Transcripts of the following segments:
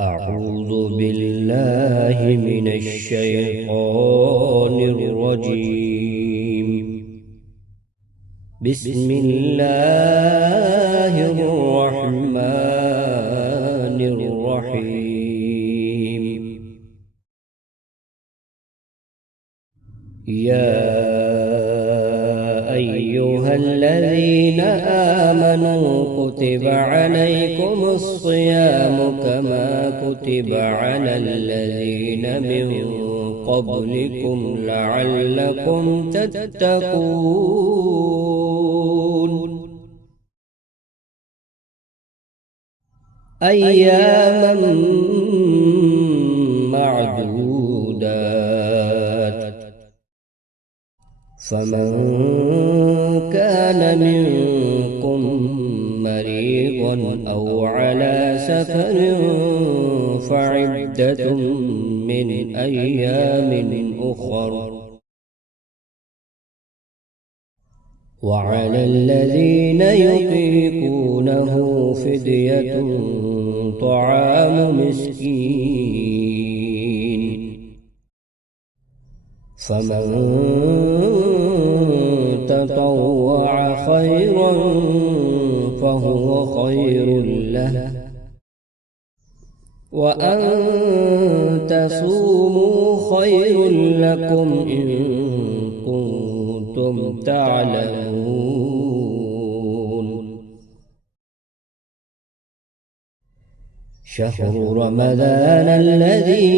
أعوذ بالله من الشيطان الرجيم. بسم الله الرحمن الرحيم. يا أيها الذين آمنوا كتب عليكم الصيام كما كتب على الذين من قبلكم لعلكم تتقون. أياما معدودات، فمن كان منكم مريضا أو على سفر فعدة من أيام أخر، وعلى الذين يطيقونه فدية طعام مسكين، فمن تطوع خيرا فهو خير له، وأن تصوموا خير لكم إن كنتم تعلمون. شهر رمضان الذي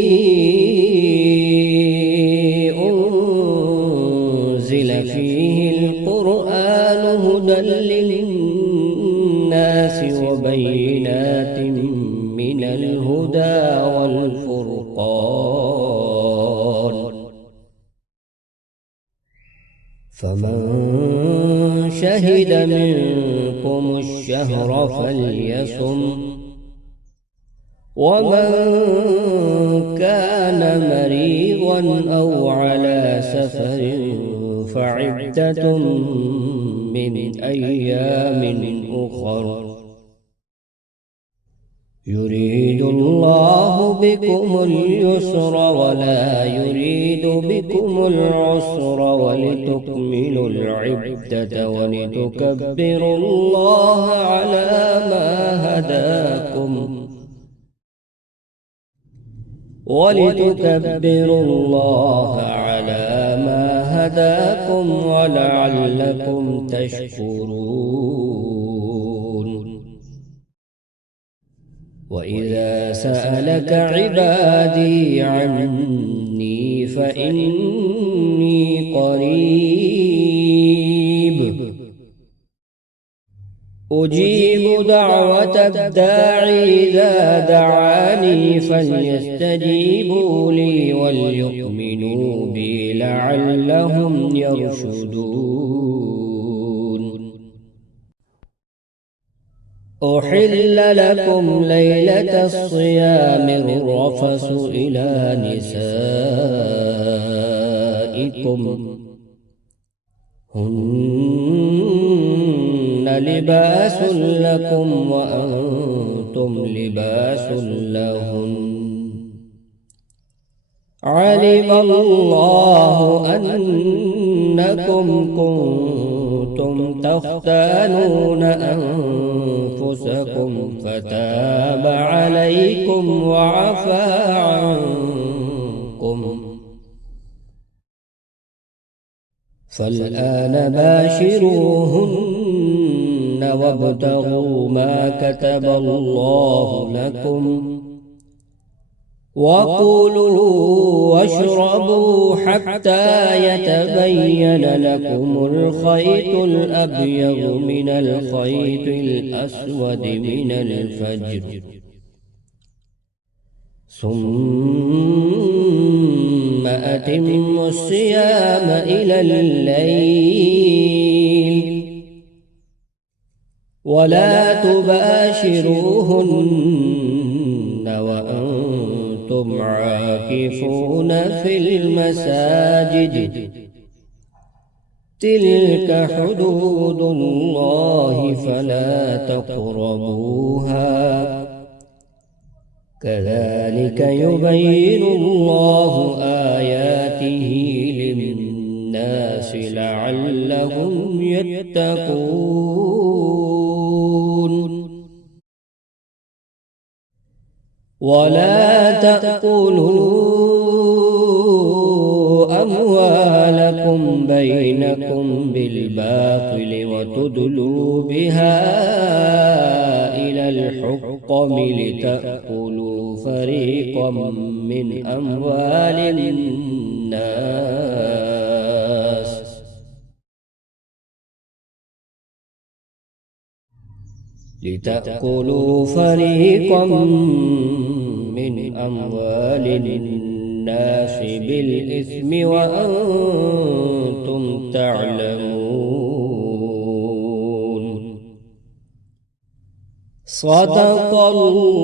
أنزل فيه القرآن هدى للناس وبينات من الهدى والفرقان، فمن شهد منكم الشهر فليصم، ومن كان مريضا أو على سفر فعدة من أيام أخر، يريد الله بكم اليسر ولا يريد بكم العسر، ولتكملوا العدة ولتكبروا الله على ما هداكم ولعلكم تشكرون. وإذا سألك عبادي عني فإني قريب أجيب دعوة الداعي إذا دعاني، فليستجيبوا لي وليؤمنوا بي لعلهم يرشدون. أحل لكم ليلة الصيام الرفث إلى نسائكم هن لباس لكم وأنتم لباس لهن، علم الله أنكم كنتم تختانون أنفسكم فتاب عليكم وعفى عنكم، فالآن باشروهن وابتغوا ما كتب الله لكم، وكلوا واشربوا حتى يتبين لكم الخيط الأبيض من الخيط الأسود من الفجر، ثم أتموا الصيام إلى الليل، ولا تباشروهن وأنتم عاكفون في المساجد، تلك حدود الله فلا تقربوها كذلك يبين الله آياته للناس لعلهم يتقون. ولا تأكلوا أموالكم بينكم بالباطل وتدلوا بها إلى الحكم لتأكلوا فريقا من أموال الناس بالإثم وأنتم تعلمون. صدق الله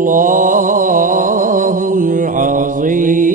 العظيم.